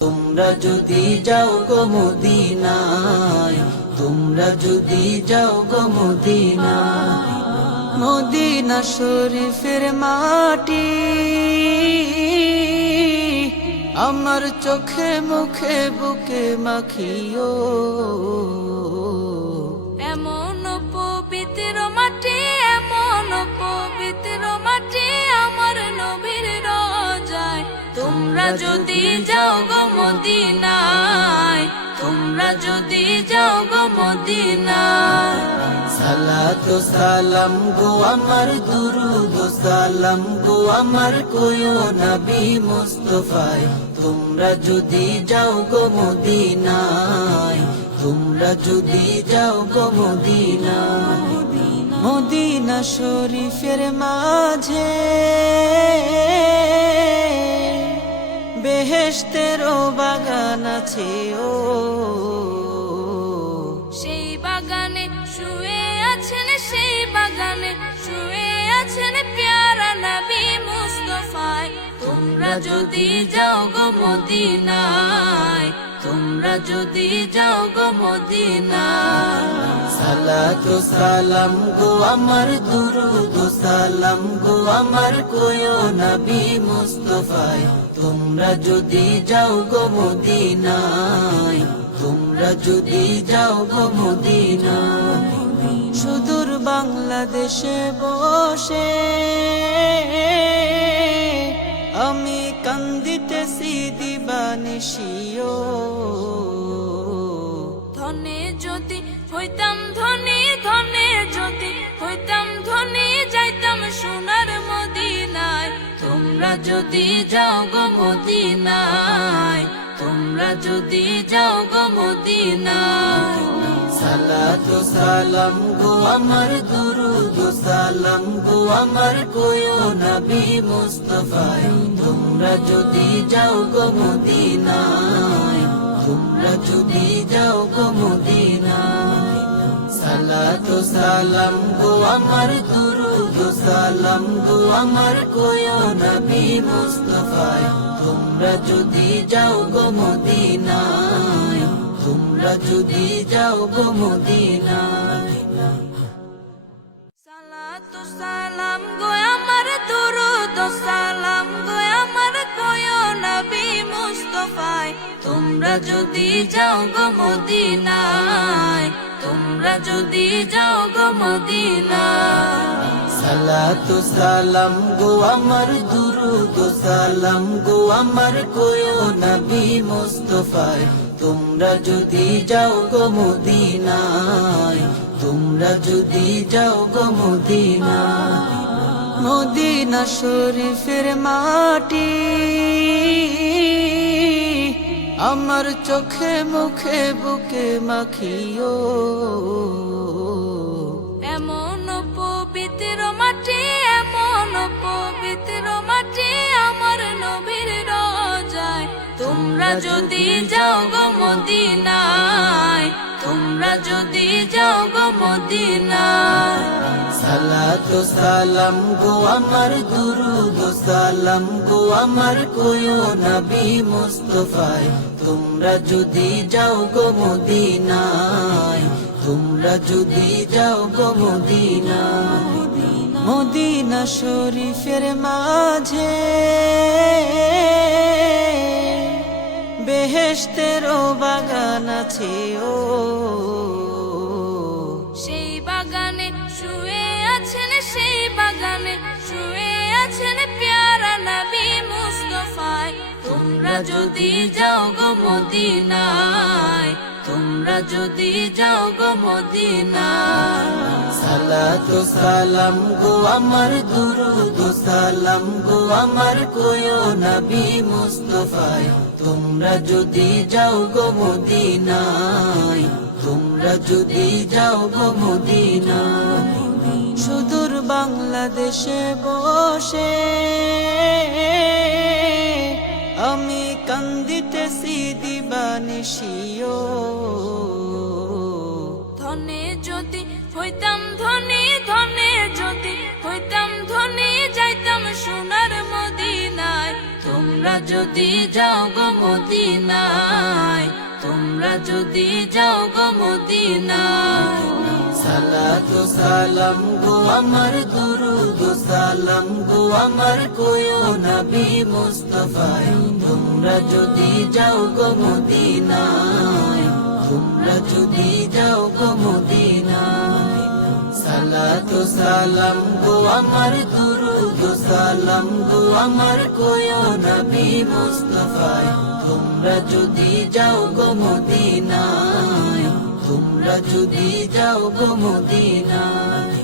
তোমরা যদি যাও গো মদিনায়, তোমরা যদি যাও গো মদিনায়, মদিনা শরীফের মাটি আমার চোখে মুখে বুকে মাখিও। এমন পবিত্র মাটি, এমন পবিত্র মাটি আমার নবীর রোজায়। তোমরা যদি যাও গো মদিনায়, তোমরা যদি যাও গো মদিনায়। সালাত ও সালাম গো আমার, দুরুদ ও সালাম গো আমার, কোয়ো নবী মুস্তাফায়। তোমরা যদি যাও গো মদিনায়, তোমরা যদি যাও গো মদিনায়, মদিনা শরীফের মাঝে বেহেশতেরও বাগান আছে ও। সেই বাগানে শুয়ে আছেন, সেই বাগানে শুয়ে আছেন প্যারা নবী মুস্তাফায়। তোমরা যদি যাও গো মদিনায়, তোমরা যদি যাও গো মদিনায়। সালাত ও সালাম গো আমার, দুরুদ ও সালাম গো আমার, কোয়ো নবী মুস্তাফায়। তোমরা যদি যাও গো মদিনায়, তোমরা যদি যাও গো মদিনায়, সুদূর বাংলাদেশে বসে আমি কান্দিতেছি দিবানিশিও। ধনে যদি হইতাম ধনী, ধনে যদি হইতাম ধনী, যাইতাম সোনার মদিনায়। তোমরা যদি যাও গো মদিনায়, তোমরা যদি যাও গো মদিনায়। সালাত ও সালাম গো আমার, দুরুদ ও সালাম গো আমার, কোয়ো নবী মুস্তাফায়। তোমরা যদি যাও গো মদিনায়, তোমরা যদি যাও গো মদিনায়। সালাত ও সালাম গো আমার, দুরুদ ও সালাম গো আমার, কোয়ো নবী মুস্তাফায়। তোমরা যদি যাও গো মদিনায়, তোমরা যদি যাও গো মদিনায়। সালাত ও সালাম গো আমার, দুরুদ ও সালাম গো আমার, কোয়ো নবী মুস্তাফায়। তোমরা যদি যাও গো মদিনায়, তোমরা যদি যাও গো মদিনায়। সালাত ও সালাম গো আমার, দুরুদ ও সালাম গো আমার, কোয়ো নবী মুস্তাফায়। তোমরা যদি যাও গো মদিনায়, তোমরা যদি যাও গো মদিনায়, মদিনা শরীফের মাটি আমার চোখে মুখে বুকে মাখিও। এমন পবিত্র মাটি, এমন পবিত্র মাটি আমার নবীর রোজায়। তোমরা যদি যাও গো মদিনায়, তোমরা যদি যাও গো মদিনায়। সালাত ও সালাম গো আমার, দুরুদ ও সালাম গো আমার, কোয়ো নবী মুস্তাফায়। তোমরা যদি যাও গো মদিনায়, তোমরা যদি যাও গো মদিনায়, মদিনা শরীফের মাঝে বেহেশতেরও বাগান আছে ও। সেই বাগানে শুয়ে আছেন, সেই বাগানে শুয়ে আছেন প্যারা নবী মুস্তাফায়। তোমরা যদি যাও গো মদিনায়, তোমরা যদি যাও গো মদিনায়। সালাত ও সালাম গো আমার, দুরুদ ও সালাম গো আমার, কোয়ো নবী মুস্তাফায়। তোমরা যদি যাও গো মদিনায়, তোমরা যদি যাও গো মদিনায়, সুদূর বাংলাদেশে বসে আমি কান্দিতেছি দিবানিশিও। ধনে যদি হইতাম ধনী, ধনে যদি হইতাম ধনী, যাইতাম সোনার মদিনায়। তোমরা তোমরা যদি যাও গো মদিনায়, তোমরা যদি যাও গো মদিনায়। সালাতু সালাম গো আমার দুরুদ সালাম গো আমার কোয়ো নবী মুস্তাফায়, তোমরা যদি যাও গো মদিনায়, তোমরা যদি যাও গো মদিনায়। সালাতু সালাম গো আমার দুরুদ সালাম গো আমার কোয়ো নবী মুস্তাফায়, তোমরা যদি যাও গো মদিনায়, তোমরা যদি যাও গো মদিনায়।